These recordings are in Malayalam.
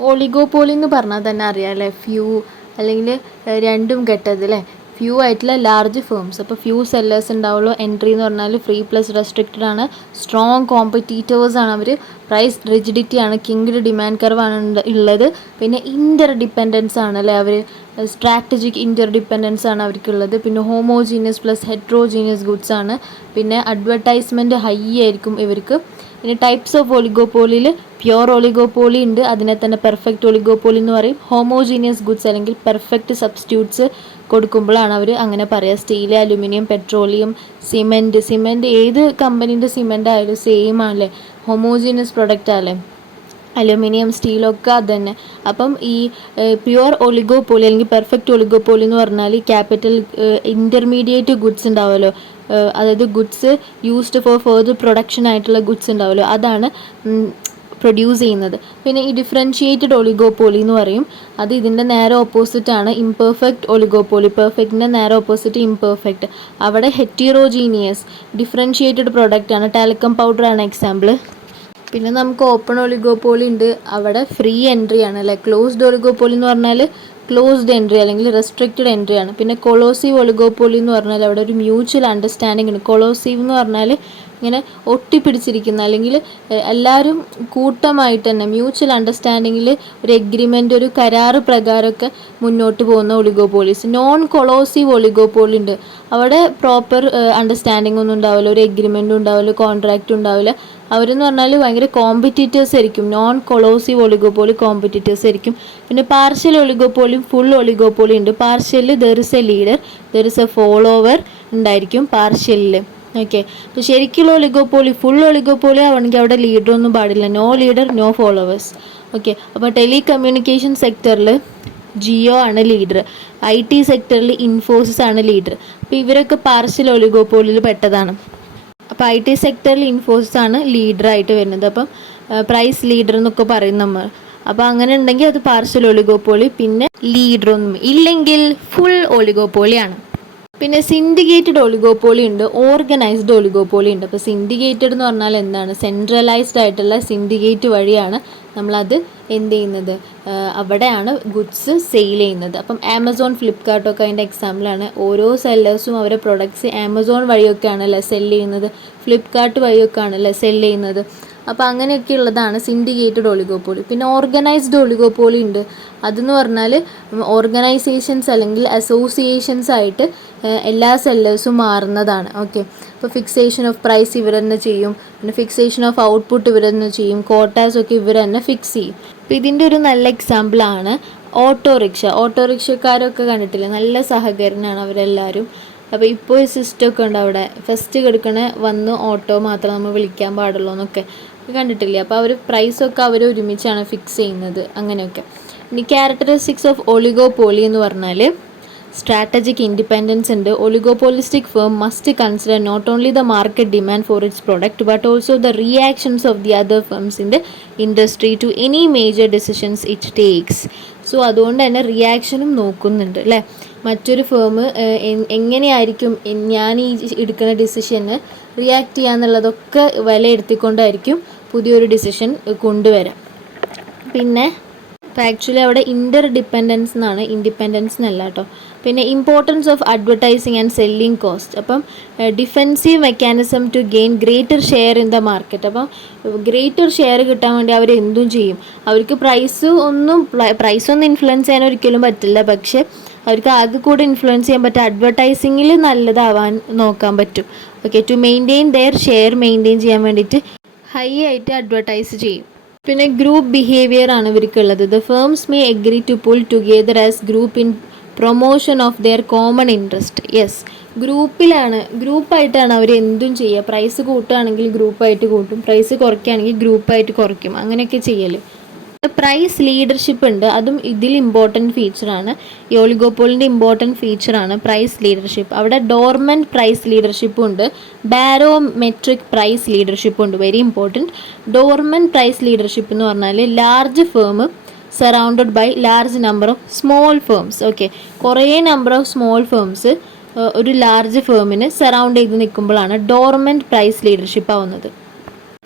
ഒളിഗോപോളി എന്ന് പറഞ്ഞാൽ തന്നെ അറിയാം അല്ലേ, ഫ്യൂ അല്ലെങ്കിൽ രണ്ടും കെട്ടത് അല്ലേ, ഫ്യൂ ആയിട്ടുള്ള ലാർജ് ഫേംസ്. അപ്പോൾ ഫ്യൂ സെല്ലേഴ്സ് ഉണ്ടാവുള്ളൂ. എൻട്രി എന്ന് പറഞ്ഞാൽ ഫ്രീ പ്ലസ് റെസ്ട്രിക്റ്റഡ് ആണ്. സ്ട്രോങ് കോമ്പറ്റീറ്റേഴ്സ് ആണ് അവർ. പ്രൈസ് റിജിഡിറ്റി ആണ്, കിങ്ഡ് ഡിമാൻഡ് കർവാണ് ഉള്ളത്. പിന്നെ ഇൻ്റർ ഡിപ്പെൻഡൻസ് ആണ് അല്ലേ, അവർ സ്ട്രാറ്റജിക് ഇൻ്റർ ഡിപ്പെൻഡൻസ് ആണ് അവർക്കുള്ളത്. പിന്നെ ഹോമോജീനിയസ് പ്ലസ് ഹെട്രോജീനിയസ് ഗുഡ്സ് ആണ്. പിന്നെ അഡ്വർടൈസ്മെൻറ്റ് ഹൈ ആയിരിക്കും ഇവർക്ക്. പിന്നെ ടൈപ്സ് ഓഫ് ഒളിഗോപോളിയിൽ പ്യുവർ ഒളിഗോപോളി ഉണ്ട്, അതിനെ തന്നെ പെർഫെക്റ്റ് ഒളിഗോപോളി എന്ന് പറയും. ഹോമോജീനിയസ് ഗുഡ്സ് അല്ലെങ്കിൽ പെർഫെക്റ്റ് സബ്സ്റ്റിറ്റ്യൂട്ട്സ് കൊടുക്കുമ്പോഴാണ് അവർ അങ്ങനെ പറയുക. സ്റ്റീൽ, അലുമിനിയം, പെട്രോളിയം, സിമെൻറ്റ് ഏത് കമ്പനീൻ്റെ സിമെൻ്റ് ആയാലും സെയിം ആണല്ലേ, ഹോമോജീനിയസ് പ്രൊഡക്റ്റ് ആണല്ലേ, അലുമിനിയം, സ്റ്റീലൊക്കെ അത് തന്നെ. അപ്പം ഈ പ്യുവർ ഒളിഗോപോളി അല്ലെങ്കിൽ പെർഫെക്റ്റ് ഒളിഗോപോളി എന്ന് പറഞ്ഞാൽ ക്യാപിറ്റൽ ഇൻ്റർമീഡിയറ്റ് ഗുഡ്സ് ഉണ്ടാവുമല്ലോ, അതായത് goods used for further production ആയിട്ടുള്ള ഗുഡ്സ് ഉണ്ടാവുമല്ലോ, അതാണ് പ്രൊഡ്യൂസ് ചെയ്യുന്നത്. പിന്നെ ഈ ഡിഫറൻഷിയേറ്റഡ് ഒളിഗോപോളി എന്ന് പറയും, അത് ഇതിൻ്റെ നേരെ ഓപ്പോസിറ്റാണ് ഇംപെർഫെക്റ്റ് ഒളിഗോപോളി. പെർഫെക്റ്റിൻ്റെ നേരെ ഓപ്പോസിറ്റ് ഇംപെർഫെക്റ്റ്. അവിടെ ഹെറ്റീറോജീനിയസ് ഡിഫറൻഷിയേറ്റഡ് പ്രൊഡക്റ്റ് ആണ്. ടാൽക്കം പൗഡർ ആണ് എക്സാമ്പിൾ. പിന്നെ നമുക്ക് ഓപ്പൺ ഒളിഗോപോളി ഉണ്ട്, അവിടെ ഫ്രീ എൻട്രി ആണ് അല്ലേ. ക്ലോസ്ഡ് ഒളിഗോപോളി എന്ന് പറഞ്ഞാൽ ക്ലോസ്ഡ് എൻട്രി അല്ലെങ്കിൽ റെസ്ട്രിക്റ്റഡ് എൻട്രി ആണ്. പിന്നെ കൊളോസീവ് ഒളിഗോപോളി എന്ന് പറഞ്ഞാൽ അവിടെ ഒരു മ്യൂച്വൽ അണ്ടർസ്റ്റാൻഡിംഗ് ഉണ്ട്. കൊളോസീവ് എന്ന് പറഞ്ഞാൽ ഇങ്ങനെ ഒട്ടിപ്പിടിച്ചിരിക്കുന്ന അല്ലെങ്കിൽ എല്ലാവരും കൂട്ടമായിട്ട് തന്നെ മ്യൂച്വൽ അണ്ടർസ്റ്റാൻഡിങ്ങിൽ ഒരു എഗ്രിമെൻ്റ്, ഒരു കരാറ് പ്രകാരമൊക്കെ മുന്നോട്ട് പോകുന്ന ഒളിഗോപോളീസ്. നോൺ കൊളോസീവ് ഒളിഗോപോളി ഉണ്ട്, അവിടെ പ്രോപ്പർ അണ്ടർസ്റ്റാൻഡിംഗ് ഒന്നും ഉണ്ടാവില്ല, ഒരു എഗ്രിമെൻറ്റും ഉണ്ടാവില്ല, കോൺട്രാക്റ്റ് ഉണ്ടാവില്ല. അവരെന്ന് പറഞ്ഞാൽ ഭയങ്കര കോമ്പറ്റീറ്റേഴ്സ് ആയിരിക്കും. നോൺ കൊളോസീവ് ഒളിഗോപോളി കോമ്പറ്റീറ്റേഴ്സ് ആയിരിക്കും. പിന്നെ പാർഷ്യൽ ഒളിഗോപോളിയും ഫുൾ ഒളിഗോപോളി ഉണ്ട്. പാർഷ്യലിൽ there is a leader, there is a follower ഉണ്ടായിരിക്കും പാർഷ്യലിൽ. ഓക്കെ, അപ്പോൾ ശരിക്കുള്ള ഒളിഗോപോളി ഫുൾ ഒളിഗോപോളി ആവണമെങ്കിൽ അവിടെ ലീഡറൊന്നും പാടില്ല, no leader no followers. Okay, അപ്പോൾ ടെലി കമ്മ്യൂണിക്കേഷൻ സെക്ടറിൽ ജിയോ ആണ് ലീഡർ, IT സെക്ടറിൽ ഇൻഫോസിസ് ആണ് ലീഡർ. അപ്പോൾ ഇവരൊക്കെ പാർഷ്യൽ ഒളിഗോപോളിയിൽ പെട്ടതാണ്. അപ്പോൾ IT സെക്ടറിൽ ഇൻഫോസിസ് ആണ് ലീഡറായിട്ട് വരുന്നത്. അപ്പം പ്രൈസ് ലീഡർ എന്നൊക്കെ പറയും നമ്മൾ. അപ്പോൾ അങ്ങനെ ഉണ്ടെങ്കിൽ അത് പാർഷ്യൽ ഒളിഗോപോളി. പിന്നെ ലീഡറൊന്നും ഇല്ലെങ്കിൽ ഫുൾ ഒളിഗോപോളിയാണ്. പിന്നെ സിൻഡിക്കേറ്റഡ് ഒളിഗോപോളി ഉണ്ട്, ഓർഗനൈസ്ഡ് ഒളിഗോപോളി ഉണ്ട്. അപ്പോൾ സിൻഡിക്കേറ്റഡ് എന്ന് പറഞ്ഞാൽ എന്താണ്, സെൻട്രലൈസ്ഡ് ആയിട്ടുള്ള സിൻഡിക്കേറ്റ് വഴിയാണ് നമ്മളത് എന്ത് ചെയ്യുന്നത്, അവിടെയാണ് ഗുഡ്സ് സെയിൽ ചെയ്യുന്നത്. അപ്പം ആമസോൺ, ഫ്ലിപ്കാർട്ടൊക്കെ അതിൻ്റെ എക്സാമ്പിളാണ്. ഓരോ സെല്ലേഴ്സും അവരുടെ പ്രൊഡക്ട്സ് ആമസോൺ വഴിയൊക്കെയാണല്ലോ സെല് ചെയ്യുന്നത്, ഫ്ലിപ്കാർട്ട് വഴിയൊക്കെ ആണല്ലോ സെല് ചെയ്യുന്നത്. അപ്പോൾ അങ്ങനെയൊക്കെ ഉള്ളതാണ് സിൻഡിക്കേറ്റഡ് ഒളിഗോപോളി. പിന്നെ ഓർഗനൈസ്ഡ് ഒളിഗോപോളി ഉണ്ട്, അതെന്ന് പറഞ്ഞാൽ ഓർഗനൈസേഷൻസ് അല്ലെങ്കിൽ അസോസിയേഷൻസ് ആയിട്ട് എല്ലാ സെല്ലേഴ്സും മാറുന്നതാണ്. ഓക്കെ, ഇപ്പോൾ ഫിക്സേഷൻ ഓഫ് പ്രൈസ് ഇവർ തന്നെ ചെയ്യും, പിന്നെ ഫിക്സേഷൻ ഓഫ് ഔട്ട്പുട്ട് ഇവർ തന്നെ ചെയ്യും, കോട്ടാസ് ഒക്കെ ഇവർ തന്നെ ഫിക്സ് ചെയ്യും. അപ്പോൾ ഇതിൻ്റെ ഒരു നല്ല എക്സാമ്പിളാണ് ഓട്ടോറിക്ഷ. ഓട്ടോറിക്ഷക്കാരൊക്കെ കണ്ടിട്ടില്ലേ, നല്ല സഹകരണമാണ് അവരെല്ലാവരും. അപ്പോൾ ഇപ്പോൾ ഈ സിസ്റ്റമൊക്കെ ഉണ്ട് അവിടെ, ഫസ്റ്റ് കിടക്കണ വന്ന് ഓട്ടോ മാത്രം നമ്മൾ വിളിക്കാൻ പാടുള്ളൂ എന്നൊക്കെ കണ്ടിട്ടില്ലേ. അപ്പോൾ അവർ പ്രൈസൊക്കെ അവർ ഒരുമിച്ചാണ് ഫിക്സ് ചെയ്യുന്നത്, അങ്ങനെയൊക്കെ. ഇനി ക്യാരക്ടറിസ്റ്റിക്സ് ഓഫ് ഒളിഗോപോളി എന്ന് പറഞ്ഞാൽ സ്ട്രാറ്റജിക് ഇൻഡിപെൻഡൻസ് ഉണ്ട്. Oligopolistic firm must consider not only the market demand for its product but also the reactions of the other firms in the industry to any major decisions it takes. So അതുകൊണ്ട് തന്നെ റിയാക്ഷനും നോക്കുന്നുണ്ട് അല്ലേ. മറ്റൊരു ഫേം എങ്ങനെയായിരിക്കും ഞാൻ ഈ എടുക്കുന്ന ഡിസിഷന് റിയാക്ട് ചെയ്യാന്നുള്ളതൊക്കെ വിലയിരുത്തിക്കൊണ്ടായിരിക്കും പുതിയൊരു ഡിസിഷൻ കൊണ്ടുവരാം. പിന്നെ അപ്പോൾ ആക്ച്വലി അവിടെ ഇൻ്റർ ഡിപ്പെൻഡൻസ് എന്നാണ്, ഇൻഡിപെൻഡൻസ് എന്നല്ല കേട്ടോ. പിന്നെ importance of advertising and selling cost. അപ്പം defensive mechanism to gain greater share in the market. അപ്പം ഗ്രേറ്റർ ഷെയർ കിട്ടാൻ വേണ്ടി അവർ എന്തും ചെയ്യും. അവർക്ക് പ്രൈസൊന്നും ഇൻഫ്ലുവൻസ് ചെയ്യാൻ ഒരിക്കലും പറ്റില്ല, പക്ഷേ അവർക്ക് ആകെ കൂടെ ഇൻഫ്ലുവൻസ് ചെയ്യാൻ പറ്റും അഡ്വർടൈസിങ്ങിൽ നല്ലതാവാൻ നോക്കാൻ പറ്റും. Okay, to maintain their share maintain ചെയ്യാൻ വേണ്ടിയിട്ട് ഹൈ ആയിട്ട് അഡ്വർടൈസ് ചെയ്യും. പിന്നെ ഗ്രൂപ്പ് ബിഹേവിയർ ആണ് ഇവർക്കുള്ളത്. The firms may agree to pull together as group in promotion of their common interest. Yes, ഗ്രൂപ്പായിട്ടാണ് അവർ എന്തും ചെയ്യുക. പ്രൈസ് കൂട്ടുകയാണെങ്കിൽ ഗ്രൂപ്പായിട്ട് കൂട്ടും, പ്രൈസ് കുറയ്ക്കുകയാണെങ്കിൽ ഗ്രൂപ്പായിട്ട് കുറയ്ക്കും, അങ്ങനെയൊക്കെ ചെയ്യൽ. പ്രൈസ് ലീഡർഷിപ്പ് ഉണ്ട്, അതും ഇതിൽ ഇമ്പോർട്ടൻറ്റ് ഫീച്ചറാണ്. ഈ ഒളിഗോപോളിൻ്റെ ഇമ്പോർട്ടൻറ്റ് ഫീച്ചറാണ് പ്രൈസ് ലീഡർഷിപ്പ്. അവിടെ ഡോർമെൻറ്റ് പ്രൈസ് ലീഡർഷിപ്പും ഉണ്ട്, ബാരോമെട്രിക് പ്രൈസ് ലീഡർഷിപ്പും ഉണ്ട്. Very important. Dominant price leadership എന്ന് പറഞ്ഞാൽ large firm surrounded by large number of small firms. Okay, കുറേ നമ്പർ ഓഫ് സ്മോൾ ഫേംസ് ഒരു ലാർജ് ഫേമിന് സറൗണ്ട് ചെയ്ത് നിൽക്കുമ്പോഴാണ് ഡോർമെൻറ്റ് പ്രൈസ് ലീഡർഷിപ്പ് ആവുന്നത്.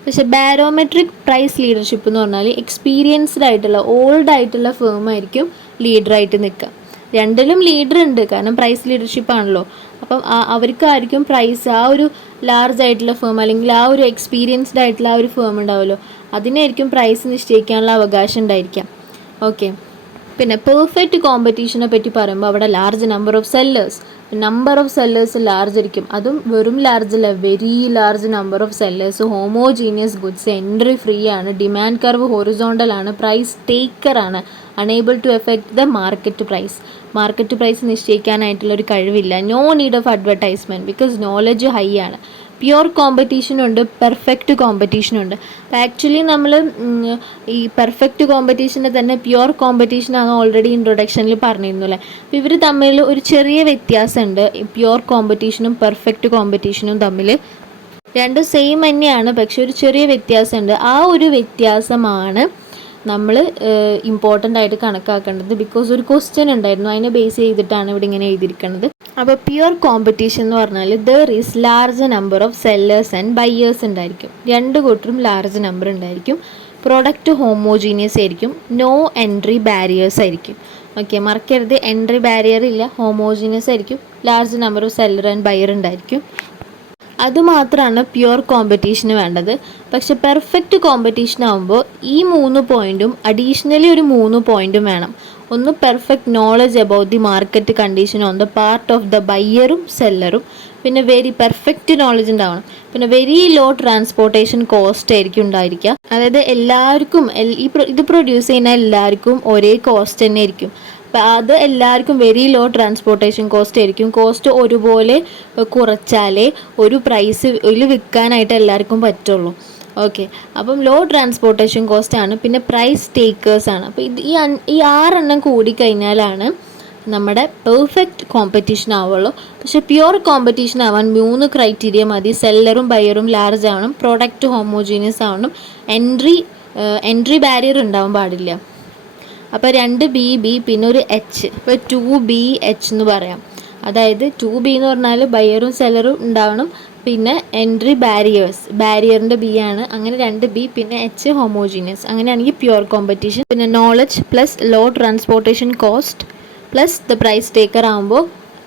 പക്ഷെ ബാരോമെട്രിക് പ്രൈസ് ലീഡർഷിപ്പ് എന്ന് പറഞ്ഞാൽ എക്സ്പീരിയൻസ്ഡ് ആയിട്ടുള്ള ഓൾഡ് ആയിട്ടുള്ള ഫേം ആയിരിക്കും ലീഡറായിട്ട് നിൽക്കുക. രണ്ടിലും ലീഡർ ഉണ്ട്, കാരണം പ്രൈസ് ലീഡർഷിപ്പ് ആണല്ലോ. അപ്പം അവർക്കായിരിക്കും പ്രൈസ്, ആ ഒരു ലാർജ് ആയിട്ടുള്ള ഫേം അല്ലെങ്കിൽ ആ ഒരു എക്സ്പീരിയൻസ്ഡ് ആയിട്ടുള്ള ആ ഒരു ഫേം ഉണ്ടാവുമല്ലോ, അതിനായിരിക്കും പ്രൈസ് നിശ്ചയിക്കാനുള്ള അവകാശം ഉണ്ടായിരിക്കാം. ഓക്കെ. പിന്നെ പെർഫെക്റ്റ് കോമ്പറ്റീഷനെ പറ്റി പറയുമ്പോൾ അവിടെ large number of sellers large ആയിരിക്കും. അതും വെറും ലാർജ് അല്ല, very large number of sellers, homogeneous goods, entry free ആണ്, ഡിമാൻഡ് കർവ് ഹൊറിസോണ്ടൽ ആണ്, പ്രൈസ് ടേക്കർ ആണ്, unable to effect the market price നിശ്ചയിക്കാനായിട്ടുള്ളൊരു കഴിവില്ല. No need of advertisement because knowledge high ആണ്. പ്യുവർ കോമ്പറ്റീഷനുണ്ട്, പെർഫെക്റ്റ് കോമ്പറ്റീഷനുണ്ട്. അപ്പോൾ ആക്ച്വലി നമ്മൾ ഈ പെർഫെക്റ്റ് കോമ്പറ്റീഷനെ തന്നെ പ്യുവർ കോമ്പറ്റീഷനാണ് ഓൾറെഡി ഇൻട്രൊഡക്ഷനിൽ പറഞ്ഞിരുന്നു അല്ലേ. അപ്പോൾ ഇവർ തമ്മിൽ ഒരു ചെറിയ വ്യത്യാസമുണ്ട്, പ്യുവർ കോമ്പറ്റീഷനും പെർഫെക്റ്റ് കോമ്പറ്റീഷനും തമ്മിൽ. രണ്ടും സെയിം തന്നെയാണ്, പക്ഷെ ഒരു ചെറിയ വ്യത്യാസമുണ്ട്. ആ ഒരു വ്യത്യാസമാണ് നമ്മൾ ഇമ്പോർട്ടൻ്റ് ആയിട്ട് കണക്കാക്കേണ്ടത്. ബിക്കോസ് ഒരു ക്വസ്റ്റ്യൻ ഉണ്ടായിരുന്നു, അതിനെ ബേസ് ചെയ്തിട്ടാണ് ഇവിടെ ഇങ്ങനെ എഴുതിയിരിക്കുന്നത്. അപ്പോൾ പ്യുവർ കോമ്പറ്റീഷൻ എന്ന് പറഞ്ഞാൽ there is large number of sellers and buyers ഉണ്ടായിരിക്കും. രണ്ട് കൂട്ടരും ലാർജ് നമ്പർ ഉണ്ടായിരിക്കും. പ്രൊഡക്റ്റ് ഹോമോജീനിയസ് ആയിരിക്കും. നോ എൻട്രി ബാരിയേഴ്സ് ആയിരിക്കും. ഓക്കെ, മറക്കരുത്, എൻട്രി ബാരിയർ ഇല്ല, ഹോമോജീനിയസ് ആയിരിക്കും, large number of seller and buyer ഉണ്ടായിരിക്കും. അതുമാത്രമാണ് പ്യുവർ കോമ്പറ്റീഷന് വേണ്ടത്. പക്ഷെ പെർഫെക്റ്റ് കോമ്പറ്റീഷൻ ആകുമ്പോൾ ഈ 3 പോയിൻറ്റും അഡീഷണലി ഒരു 3 പോയിൻറ്റും വേണം. ഒന്ന്, perfect knowledge about the market condition on the part of the ബയ്യറും സെല്ലറും. പിന്നെ വെരി പെർഫെക്റ്റ് നോളജ് ഉണ്ടാവണം. പിന്നെ വെരി ലോ ട്രാൻസ്പോർട്ടേഷൻ കോസ്റ്റ് ആയിരിക്കും ഉണ്ടായിരിക്കുക. അതായത് എല്ലാവർക്കും ഇത് പ്രൊഡ്യൂസ് ചെയ്യുന്ന എല്ലാവർക്കും ഒരേ കോസ്റ്റ് തന്നെ ആയിരിക്കും. അപ്പം അത് എല്ലാവർക്കും വെരി ലോ ട്രാൻസ്പോർട്ടേഷൻ കോസ്റ്റ് ആയിരിക്കും. കോസ്റ്റ് ഒരുപോലെ കുറച്ചാലേ ഒരു പ്രൈസിൽ വിൽക്കാനായിട്ട് എല്ലാവർക്കും പറ്റുള്ളൂ. ഓക്കെ, അപ്പം ലോ ട്രാൻസ്പോർട്ടേഷൻ കോസ്റ്റ് ആണ്. പിന്നെ പ്രൈസ് ടേക്കേഴ്സ് ആണ്. അപ്പോൾ ഈ 6 കൂടിക്കഴിഞ്ഞാലാണ് നമ്മുടെ പെർഫെക്റ്റ് കോമ്പറ്റീഷൻ ആവുള്ളൂ. പക്ഷേ പ്യുവർ കോമ്പറ്റീഷൻ ആവാൻ 3 ക്രൈറ്റീരിയ മതി. സെല്ലറും ബയ്യറും ലാർജ് ആവണം, പ്രോഡക്റ്റ് ഹോമോജീനിയസ് ആവണം, എൻട്രി ബാരിയർ ഉണ്ടാവാൻ പാടില്ല. അപ്പോൾ 2 ബി പിന്നെ ഒരു എച്ച്. ഇപ്പോൾ 2BH എന്ന് പറയാം. അതായത് 2B എന്ന് പറഞ്ഞാൽ ബയ്യറും സെല്ലറും ഉണ്ടാവണം, പിന്നെ എൻട്രി ബാരിയറിൻ്റെ ബി ആണ്. അങ്ങനെ 2B പിന്നെ എച്ച് ഹോമോജീനിയസ്. അങ്ങനെയാണെങ്കിൽ പ്യുവർ കോമ്പറ്റീഷൻ. പിന്നെ knowledge plus low transportation cost plus the price taker ആകുമ്പോൾ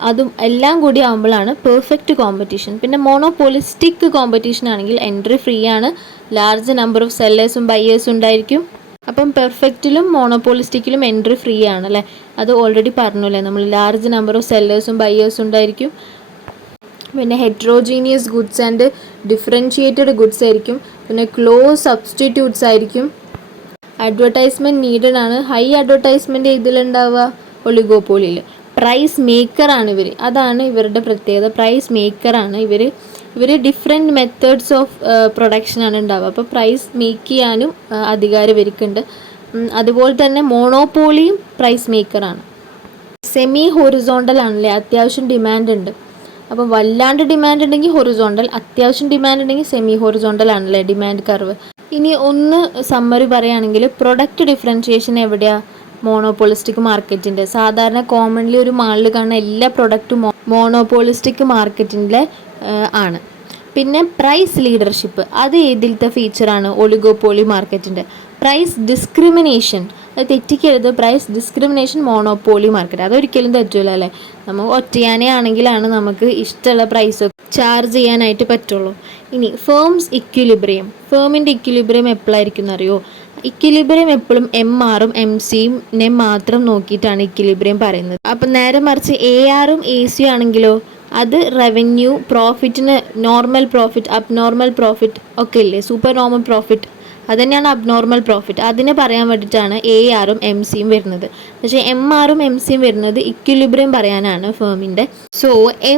അതും എല്ലാം കൂടി ആകുമ്പോഴാണ് പെർഫെക്റ്റ് കോമ്പറ്റീഷൻ. പിന്നെ മോണോപോളിസ്റ്റിക് കോമ്പറ്റീഷൻ ആണെങ്കിൽ എൻട്രി ഫ്രീ ആണ്, ലാർജ് നമ്പർ ഓഫ് സെല്ലേഴ്സും ബയ്യേഴ്സും ഉണ്ടായിരിക്കും. അപ്പം പെർഫെക്റ്റിലും മോണോപോളിസ്റ്റിക്കിലും എൻട്രി ഫ്രീ ആണ് അല്ലേ, അത് ഓൾറെഡി പറഞ്ഞു അല്ലേ നമ്മൾ. ലാർജ് നമ്പർ ഓഫ് സെല്ലേഴ്സും ബയ്യേഴ്സും ഉണ്ടായിരിക്കും. പിന്നെ heterogeneous goods and differentiated goods ആയിരിക്കും. പിന്നെ ക്ലോസ് സബ്സ്റ്റിറ്റ്യൂട്ട്സ് ആയിരിക്കും. അഡ്വർടൈസ്മെൻറ്റ് നീഡഡ് ആണ്. ഹൈ അഡ്വർടൈസ്മെൻറ്റ് ഇതിലുണ്ടാവുക ഒളിഗോപോളിയിൽ. പ്രൈസ് മേക്കറാണ് ഇവർ, അതാണ് ഇവരുടെ പ്രത്യേകത. പ്രൈസ് മേക്കറാണ് ഇവർ. ഡിഫറെൻറ്റ് മെത്തേഡ്സ് ഓഫ് പ്രൊഡക്ഷനാണ് ഉണ്ടാവുക. അപ്പോൾ പ്രൈസ് മേക്ക് ചെയ്യാനും അധികാരം ഇവർക്കുണ്ട്. അതുപോലെ തന്നെ മോണോപോളിയും പ്രൈസ് മേക്കറാണ്. സെമി ഹൊറിസോണ്ടൽ ആണല്ലേ, അത്യാവശ്യം ഡിമാൻഡ് ഉണ്ട്. അപ്പോൾ വല്ലാണ്ട് ഡിമാൻഡ് ഉണ്ടെങ്കിൽ ഹൊറിസോണ്ടൽ, അത്യാവശ്യം ഡിമാൻഡ് ഉണ്ടെങ്കിൽ സെമി ഹൊറിസോണ്ടൽ ആണല്ലേ ഡിമാൻഡ് കർവ്. ഇനി ഒന്ന് സമ്മറി പറയുകയാണെങ്കിൽ പ്രൊഡക്റ്റ് ഡിഫറൻഷിയേഷൻ എവിടെയാണ്? മോണോപോളിസ്റ്റിക് മാർക്കറ്റിൻ്റെ. സാധാരണ കോമൺലി ഒരു മാളിൽ കാണുന്ന എല്ലാ പ്രൊഡക്റ്റും മോണോപോളിസ്റ്റിക് മാർക്കറ്റിൻ്റെ ആണ്. പിന്നെ പ്രൈസ് ലീഡർഷിപ്പ്, അത് ഏതിലത്തെ ഫീച്ചറാണ്? ഒളിഗോപോളി മാർക്കറ്റിൻ്റെ. പ്രൈസ് ഡിസ്ക്രിമിനേഷൻ, അത് തെറ്റിക്കരുത്, പ്രൈസ് ഡിസ്ക്രിമിനേഷൻ മോണോപോളി മാർക്കറ്റ്. അതൊരിക്കലും തെറ്റില്ല അല്ലേ. നമ്മൾ ഒറ്റയാനെ ആണെങ്കിലാണ് നമുക്ക് ഇഷ്ടമുള്ള പ്രൈസ് ചാർജ് ചെയ്യാനായിട്ട് പറ്റുള്ളൂ. ഇനി ഫേംസ് ഇക്വിലിബ്രിയം. ഫേമിൻ്റെ ഇക്വിലിബ്രിയം എപ്പോഴായിരിക്കും എന്നറിയോ? ഇക്വിലിബ്രിയം എപ്പോഴും MRും MCനെ മാത്രം നോക്കിയിട്ടാണ് ഇക്വിലിബ്രിയം പറയുന്നത്. അപ്പം നേരെ മറിച്ച് ARും ACയും ആണെങ്കിലോ അത് റവന്യൂ, പ്രോഫിറ്റിന് നോർമൽ പ്രോഫിറ്റ്, അബ്നോർമൽ പ്രോഫിറ്റ് ഒക്കെ ഇല്ലേ, സൂപ്പർ നോർമൽ പ്രോഫിറ്റ്, അത് തന്നെയാണ് അബ്നോർമൽ പ്രോഫിറ്റ്. അതിനെ പറയാൻ വേണ്ടിയിട്ടാണ് ARും MCയും വരുന്നത്. പക്ഷേ MRും MCയും വരുന്നത് ഇക്വിലിബ്രിയം പറയാനാണ് ഫേമിൻ്റെ. So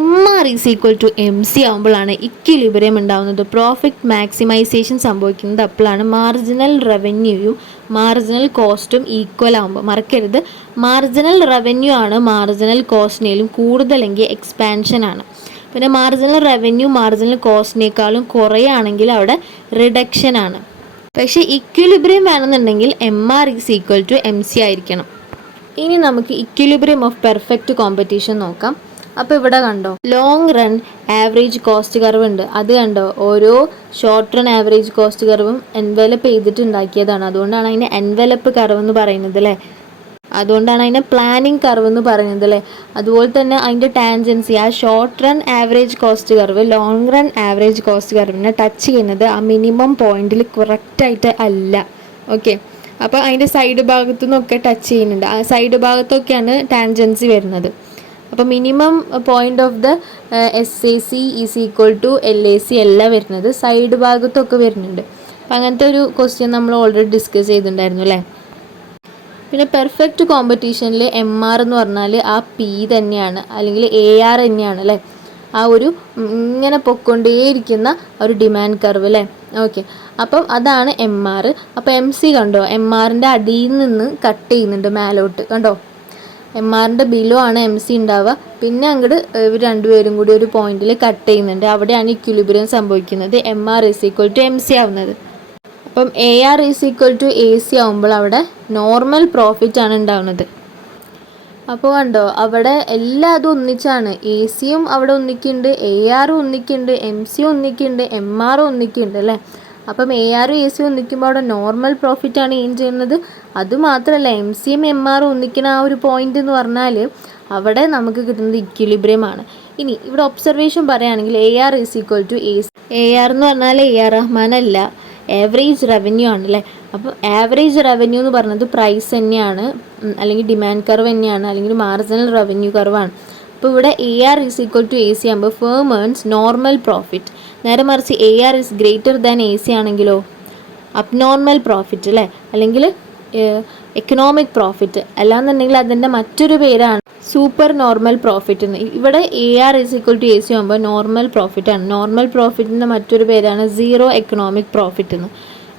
MR is equal to MC ആകുമ്പോഴാണ് ഇക്വിലിബ്രിയം ഉണ്ടാകുന്നത്. പ്രോഫിറ്റ് മാക്സിമൈസേഷൻ സംഭവിക്കുന്നത് അപ്പോഴാണ്. മാർജിനൽ റവന്യൂയും മാർജിനൽ കോസ്റ്റും ഈക്വൽ ആകുമ്പോൾ. മറക്കരുത്, മാർജിനൽ റവന്യൂ ആണ് മാർജിനൽ കോസ്റ്റിനേലും കൂടുതലെങ്കിൽ എക്സ്പാൻഷൻ ആണ്. പിന്നെ മാർജിനൽ റവന്യൂ മാർജിനൽ കോസ്റ്റിനേക്കാളും കുറയാണെങ്കിൽ അവിടെ റിഡക്ഷൻ ആണ്. പക്ഷേ ഇക്വിലിബ്രിയം വേണമെന്നുണ്ടെങ്കിൽ MR is equal to MC ആയിരിക്കണം. ഇനി നമുക്ക് ഇക്വിലിബ്രിയം ഓഫ് പെർഫെക്റ്റ് കോമ്പറ്റീഷൻ നോക്കാം. അപ്പോൾ ഇവിടെ കണ്ടോ long run average cost curve ഉണ്ട്. അത് കണ്ടോ, ഓരോ ഷോർട്ട് റൺ ആവറേജ് കോസ്റ്റ് കർവും എൻവലപ്പ് ചെയ്തിട്ട് ഉണ്ടാക്കിയതാണ്. അതുകൊണ്ടാണ് അതിനെ എൻവലപ്പ് കർവ് എന്ന് പറയുന്നത് അല്ലേ. അതുകൊണ്ടാണ് അതിനെ പ്ലാനിങ് കർവ് എന്ന് പറയുന്നത് അല്ലേ. അതുപോലെ തന്നെ അതിൻ്റെ ടാൻജൻസി, ആ short run average cost curve long run average cost കർവിനെ ടച്ച് ചെയ്യുന്നത് ആ മിനിമം പോയിന്റിൽ കറക്റ്റായിട്ട് അല്ല. ഓക്കെ, അപ്പോൾ അതിൻ്റെ സൈഡ് ഭാഗത്തു നിന്നൊക്കെ ടച്ച് ചെയ്യുന്നുണ്ട്. ആ സൈഡ് ഭാഗത്തൊക്കെയാണ് ടാൻജൻസി വരുന്നത്. അപ്പോൾ minimum point of the SAC is equal to LAC എല്ലാം വരുന്നത് സൈഡ് ഭാഗത്തൊക്കെ വരുന്നുണ്ട്. അപ്പം അങ്ങനത്തെ ഒരു ക്വസ്റ്റ്യൻ നമ്മൾ ഓൾറെഡി ഡിസ്കസ് ചെയ്തിട്ടുണ്ടായിരുന്നു അല്ലേ. പിന്നെ പെർഫെക്റ്റ് കോമ്പറ്റീഷനിൽ MR എന്ന് പറഞ്ഞാൽ ആ P തന്നെയാണ്, അല്ലെങ്കിൽ AR തന്നെയാണ് അല്ലേ. ആ ഒരു ഇങ്ങനെ പൊക്കൊണ്ടേയിരിക്കുന്ന ഒരു ഡിമാൻഡ് കർവ് അല്ലേ. ഓക്കെ, അപ്പം അതാണ് MR. അപ്പോൾ MC കണ്ടോ, MRൻ്റെ അടിയിൽ നിന്ന് കട്ട് ചെയ്യുന്നുണ്ട് മേലോട്ട് കണ്ടോ. MRൻ്റെ ബിലോ ആണ് MC ഉണ്ടാവുക. പിന്നെ അങ്ങോട്ട് ഇവർ രണ്ടുപേരും കൂടി ഒരു പോയിന്റിൽ കട്ട് ചെയ്യുന്നുണ്ട്. അവിടെയാണ് ഇക്വിലിബ്രിയം സംഭവിക്കുന്നത്. MR is equal to MC ആവുന്നത്. അപ്പം AR is equal to AC ആവുമ്പോൾ അവിടെ നോർമൽ പ്രോഫിറ്റ് ആണ് ഉണ്ടാവുന്നത്. അപ്പോൾ കണ്ടോ, അവിടെ എല്ലാതും ഒന്നിച്ചാണ്. ACയും അവിടെ ഒന്നിക്കുന്നുണ്ട്, ARും ഒന്നിക്കുന്നുണ്ട്, MCയും ഒന്നിക്കുന്നുണ്ട്, MRും ഒന്നിക്കുന്നുണ്ട് അല്ലേ. അപ്പം ARും ACയും ഒന്നിക്കുമ്പോൾ അവിടെ നോർമൽ പ്രോഫിറ്റാണ് എയിം ചെയ്യുന്നത്. അതുമാത്രമല്ല MCയും MRും ഒന്നിക്കുന്ന ആ ഒരു പോയിന്റ് എന്ന് പറഞ്ഞാൽ അവിടെ നമുക്ക് കിട്ടുന്നത് ഇക്വിലിബ്രിയമാണ്. ഇനി ഇവിടെ ഒബ്സർവേഷൻ പറയുകയാണെങ്കിൽ AR is equal to AC. AR എന്ന് പറഞ്ഞാൽ AR റഹ്മാൻ അല്ല, ആവറേജ് റവന്യൂ ആണ് അല്ലേ. അപ്പോൾ ആവറേജ് റവന്യൂ എന്ന് പറഞ്ഞത് പ്രൈസ് തന്നെയാണ്, അല്ലെങ്കിൽ ഡിമാൻഡ് കർവ് തന്നെയാണ്, അല്ലെങ്കിൽ മാർജിനൽ റവന്യൂ കർവാണ്. അപ്പോൾ ഇവിടെ AR is equal to AC ആകുമ്പോൾ ഫേം ഏൺസ് നോർമൽ പ്രോഫിറ്റ്. നേരെ മറിച്ച് AR is greater than AC ആണെങ്കിലോ അബ്നോർമൽ പ്രോഫിറ്റ് അല്ലേ, അല്ലെങ്കിൽ എക്കണോമിക് പ്രോഫിറ്റ്. അല്ലാന്നുണ്ടെങ്കിൽ അതിൻ്റെ മറ്റൊരു പേരാണ് സൂപ്പർ നോർമൽ പ്രോഫിറ്റ് എന്ന്. ഇവിടെ AR is equal to AC ആകുമ്പോൾ നോർമൽ പ്രോഫിറ്റാണ്. നോർമൽ പ്രോഫിറ്റിൻ്റെ മറ്റൊരു പേരാണ് സീറോ എക്കണോമിക് പ്രോഫിറ്റ് എന്ന്.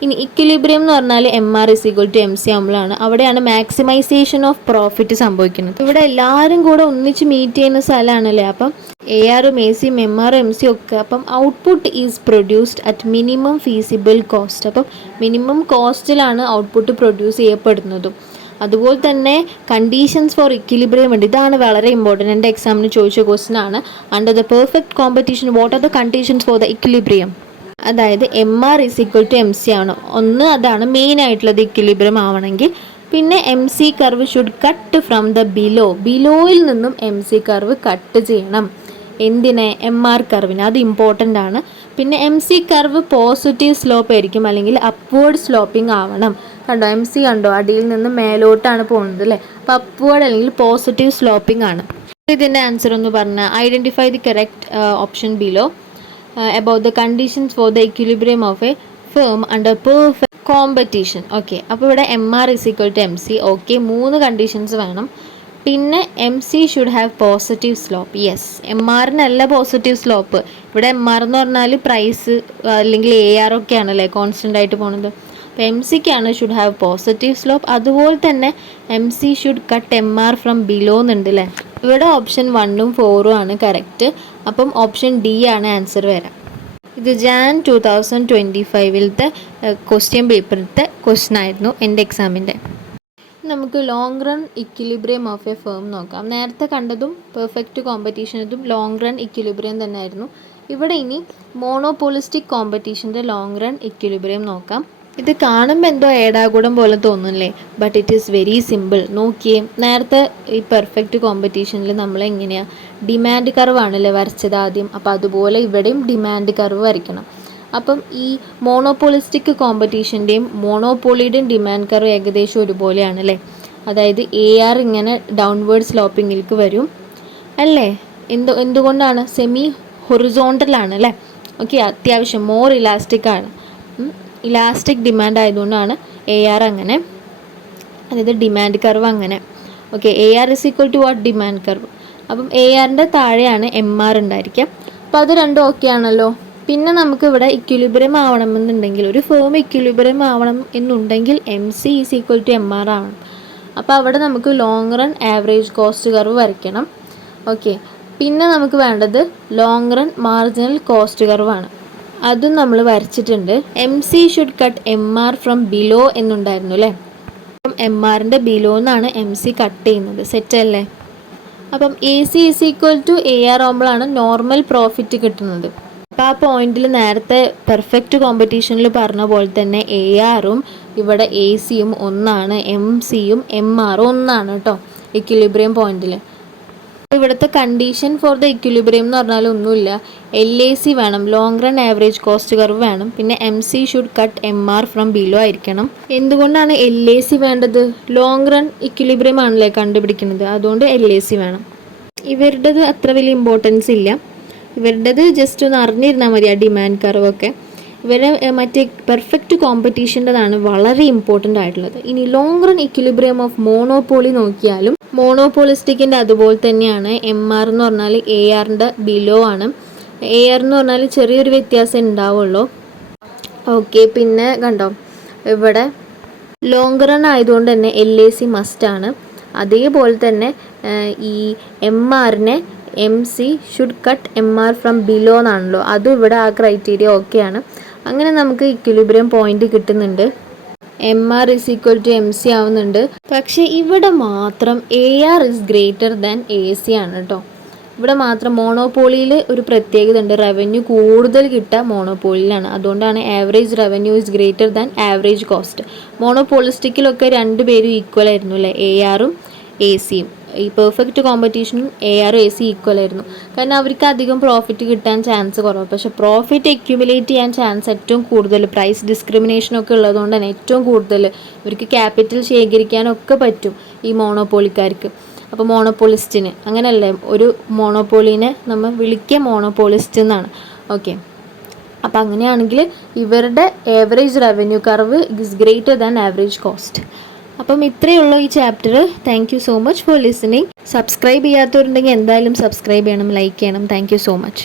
ഇനി ഇക്വിലിബ്രിയം എന്ന് പറഞ്ഞാൽ MR is equal to MC ആകുമ്പോഴാണ് അവിടെയാണ് മാക്സിമൈസേഷൻ ഓഫ് പ്രോഫിറ്റ് സംഭവിക്കുന്നത്. ഇവിടെ എല്ലാവരും കൂടെ ഒന്നിച്ച് മീറ്റ് ചെയ്യുന്ന സ്ഥലമാണല്ലേ. അപ്പം ARും ACയും MRും MCയും ഒക്കെ. അപ്പം output is produced at minimum feasible cost. അപ്പം മിനിമം കോസ്റ്റിലാണ് ഔട്ട്പുട്ട് പ്രൊഡ്യൂസ് ചെയ്യപ്പെടുന്നതും. അതുപോലെ തന്നെ കണ്ടീഷൻസ് ഫോർ ഇക്വിലിബ്രിയം ഉണ്ട്. ഇതാണ് വളരെ ഇമ്പോർട്ടൻറ്റ്. എൻ്റെ എക്സാമിന് ചോദിച്ച ക്വസ്റ്റ്യൻ ആണ്. Under the perfect competition what are the conditions for the equilibrium. അതായത് MR is equal to MC ആണ്. ഒന്ന് അതാണ് മെയിൻ ആയിട്ടുള്ളത് ഇക്വിലിബ്രിയം ആവണമെങ്കിൽ. പിന്നെ MC curve should cut from the ബിലോയിൽ നിന്നും MC കർവ് കട്ട് ചെയ്യണം. എന്തിനെ? MR കർവിന്. അത് ഇമ്പോർട്ടൻ്റ് ആണ്. പിന്നെ MC കർവ് പോസിറ്റീവ് സ്ലോപ്പ് ആയിരിക്കും, അല്ലെങ്കിൽ അപ്വേർഡ് സ്ലോപ്പിംഗ് ആവണം. കണ്ടോ MC കണ്ടോ, അടിയിൽ നിന്ന് മേലോട്ടാണ് പോകുന്നത് അല്ലേ. അപ്പോൾ അപ്വേർഡ് അല്ലെങ്കിൽ പോസിറ്റീവ് സ്ലോപ്പിംഗ് ആണ്. ഇതിൻ്റെ ആൻസർ എന്ന് പറഞ്ഞാൽ identify the correct option below about the conditions for the equilibrium of a firm under perfect competition. Okay, അപ്പോൾ ഇവിടെ MR is equal to MC. Okay, 3 conditions വേണം. പിന്നെ MC should have positive slope. Yes, MRനല്ല പോസിറ്റീവ് സ്ലോപ്പ്. ഇവിടെ MR എന്ന് പറഞ്ഞാൽ പ്രൈസ് അല്ലെങ്കിൽ AR ഒക്കെ ആണല്ലേ കോൺസ്റ്റൻ്റ് ആയിട്ട് പോകുന്നത്. അപ്പോൾ MCക്കാണ് ഷുഡ് ഹാവ് പോസിറ്റീവ് സ്ലോപ്പ്. അതുപോലെ തന്നെ MC should cut MR from below എന്നുണ്ട് അല്ലേ. ഇവിടെ ഓപ്ഷൻ 1ഉം 4ഉം ആണ് കറക്റ്റ്. അപ്പം ഓപ്ഷൻ D ആണ് ആൻസർ വരാം. ഇത് Jan 2025 ക്വസ്റ്റ്യൻ പേപ്പറിലത്തെ ക്വസ്റ്റ്യൻ ആയിരുന്നു എൻ്റെ എക്സാമിൻ്റെ. നമുക്ക് long run equilibrium of A firm നോക്കാം. നേരത്തെ കണ്ടതും പെർഫെക്റ്റ് കോമ്പറ്റീഷനതും ലോങ് റൺ ഇക്വിലിബ്രിയം തന്നെ ആയിരുന്നു. ഇവിടെ ഇനി മോണോപോളിസ്റ്റിക് കോമ്പറ്റീഷൻ്റെ ലോങ് റൺ ഇക്വിലിബ്രിയം നോക്കാം. ഇത് കാണുമ്പോൾ എന്തോ ഏടാകൂടം പോലെ തോന്നുന്നില്ലേ, but it is very simple. നോക്കിയേ, നേരത്തെ ഈ പെർഫെക്റ്റ് കോമ്പറ്റീഷനിൽ നമ്മൾ എങ്ങനെയാണ് ഡിമാൻഡ് കർവാണല്ലേ വരച്ചത് ആദ്യം. അപ്പോൾ അതുപോലെ ഇവിടെയും ഡിമാൻഡ് കർവ് വരയ്ക്കണം. അപ്പം ഈ മോണോപോളിസ്റ്റിക് കോമ്പറ്റീഷൻ്റെയും മോണോപോളിയുടെയും ഡിമാൻഡ് കർവ് ഏകദേശം ഒരുപോലെയാണ് അല്ലേ. അതായത് AR ഇങ്ങനെ ഡൗൺവേർഡ് സ്ലോപ്പിങ്ങിലേക്ക് വരും അല്ലേ. എന്തുകൊണ്ടാണ്? സെമി ഹൊറിസോണ്ടലാണ് അല്ലേ. ഓക്കെ, അത്യാവശ്യം മോർ ഇലാസ്റ്റിക് ആണ്. ഇലാസ്റ്റിക് ഡിമാൻഡ് ആയതുകൊണ്ടാണ് AR അങ്ങനെ, അതായത് ഡിമാൻഡ് കർവ് അങ്ങനെ. Okay, AR is equal to what? Demand curve. അപ്പം ARൻ്റെ താഴെയാണ് MR ഉണ്ടായിരിക്കുക. അപ്പോൾ അത് രണ്ടും ഓക്കെ ആണല്ലോ. പിന്നെ നമുക്ക് ഇവിടെ ഇക്വിലിബ്രിയം ആവണമെന്നുണ്ടെങ്കിൽ, ഒരു ഫേം ഇക്വിലിബ്രിയം ആവണം എന്നുണ്ടെങ്കിൽ MC is equal to MR ആവണം. അപ്പോൾ അവിടെ നമുക്ക് long run average cost curve വരയ്ക്കണം. ഓക്കെ, പിന്നെ നമുക്ക് വേണ്ടത് ലോങ് റൺ മാർജിനൽ കോസ്റ്റ് കർവാണ്. അതും നമ്മൾ വരച്ചിട്ടുണ്ട്. MC should cut MR from below എന്നുണ്ടായിരുന്നു അല്ലേ. അപ്പം MRൻ്റെ ബിലോ എന്നാണ് MC കട്ട് ചെയ്യുന്നത്. സെറ്റ് അല്ലേ. അപ്പം A C is equal to A R ആകുമ്പോഴാണ് നോർമൽ പ്രോഫിറ്റ് കിട്ടുന്നത്. അപ്പോൾ ആ പോയിന്റിൽ നേരത്തെ പെർഫെക്റ്റ് കോമ്പറ്റീഷനിൽ പറഞ്ഞ പോലെ തന്നെ എ ആറും ഇവിടെ എ സിയും ഒന്നാണ്, എം സിയും എം ആറും ഒന്നാണ് കേട്ടോ ഇക്വിലിബ്രിയം പോയിന്റിൽ. ഇവിടുത്തെ കണ്ടീഷൻ ഫോർ ദ ഇക്വിലിബ്രിയം എന്ന് പറഞ്ഞാൽ ഒന്നുമില്ല, LAC വേണം, long run average cost curve വേണം, പിന്നെ MC should cut MR from below ആയിരിക്കണം. എന്തുകൊണ്ടാണ് LAC വേണ്ടത്? ലോങ് റൺ ഇക്വിലിബ്രിയം ആണല്ലേ കണ്ടുപിടിക്കുന്നത്, അതുകൊണ്ട് LAC വേണം. ഇവരുടേത് അത്ര വലിയ ഇമ്പോർട്ടൻസ് ഇല്ല, ഇവരുടേത് ജസ്റ്റ് ഒന്ന് അറിഞ്ഞിരുന്നാൽ മതി ആ ഡിമാൻഡ് കർവൊക്കെ. ഇവരെ മറ്റേ പെർഫെക്റ്റ് കോമ്പറ്റീഷൻ്റെതാണ് വളരെ ഇമ്പോർട്ടൻ്റ് ആയിട്ടുള്ളത്. ഇനി long run equilibrium of monopoly നോക്കിയാലും മോണോപോളിസ്റ്റിക്കിൻ്റെ അതുപോലെ തന്നെയാണ്. MR എന്ന് പറഞ്ഞാൽ ARൻ്റെ ബിലോ ആണ്. AR എന്ന് പറഞ്ഞാൽ ചെറിയൊരു വ്യത്യാസം ഉണ്ടാവുള്ളൂ. ഓക്കെ, പിന്നെ കണ്ടോ ഇവിടെ ലോങ് റൺ ആയതുകൊണ്ട് തന്നെ LAC മസ്റ്റാണ്. അതേപോലെ തന്നെ ഈ MRനെ MC should cut MR from below എന്നാണല്ലോ, അതും ഇവിടെ ആ ക്രൈറ്റീരിയ ഓക്കെയാണ്. അങ്ങനെ നമുക്ക് ഇക്വിലിബ്രിയം പോയിന്റ് കിട്ടുന്നുണ്ട്. MR is equal to MC ആവുന്നുണ്ട്. പക്ഷേ ഇവിടെ മാത്രം AR is greater than AC ആണ് കേട്ടോ. ഇവിടെ മാത്രം മോണോപോളിയിൽ ഒരു പ്രത്യേകത ഉണ്ട്, റവന്യൂ കൂടുതൽ കിട്ടുക മോണോപോളിയിലാണ്. അതുകൊണ്ടാണ് average revenue is greater than average cost. മോണോപോളിസ്റ്റിക്കിലൊക്കെ രണ്ടുപേരും ഈക്വൽ ആയിരുന്നു അല്ലേ, ARഉം AC-യും. ഈ പെർഫെക്റ്റ് കോമ്പറ്റീഷനും ARഉം AC ഈക്വൽ ആയിരുന്നു. കാരണം അവർക്ക് അധികം പ്രോഫിറ്റ് കിട്ടാൻ ചാൻസ് കുറവ്. പക്ഷേ പ്രോഫിറ്റ് അക്യുമുലേറ്റ് ചെയ്യാൻ ചാൻസ് ഏറ്റവും കൂടുതൽ പ്രൈസ് ഡിസ്ക്രിമിനേഷനൊക്കെ ഉള്ളതുകൊണ്ട് തന്നെ ഏറ്റവും കൂടുതൽ ഇവർക്ക് ക്യാപിറ്റൽ ശേഖരിക്കാനൊക്കെ പറ്റും ഈ മോണോപോളിക്കാർക്ക്. അപ്പോൾ മോണോപോളിസ്റ്റിന് അങ്ങനെയല്ലേ, ഒരു മോണോപോളിനെ നമ്മൾ വിളിക്കുക മോണോപോളിസ്റ്റ് എന്നാണ്. ഓക്കെ, അപ്പോൾ അങ്ങനെയാണെങ്കിൽ ഇവരുടെ average revenue curve is greater than average cost. അപ്പം ഇത്രയേ ഉള്ളൂ ഈ chapter. Thank you so much for listening. Subscribe ചെയ്യാത്തവരുണ്ടെങ്കിൽ എന്തായാലും സബ്സ്ക്രൈബ് ചെയ്യണം, ലൈക്ക് ചെയ്യണം. Thank you so much.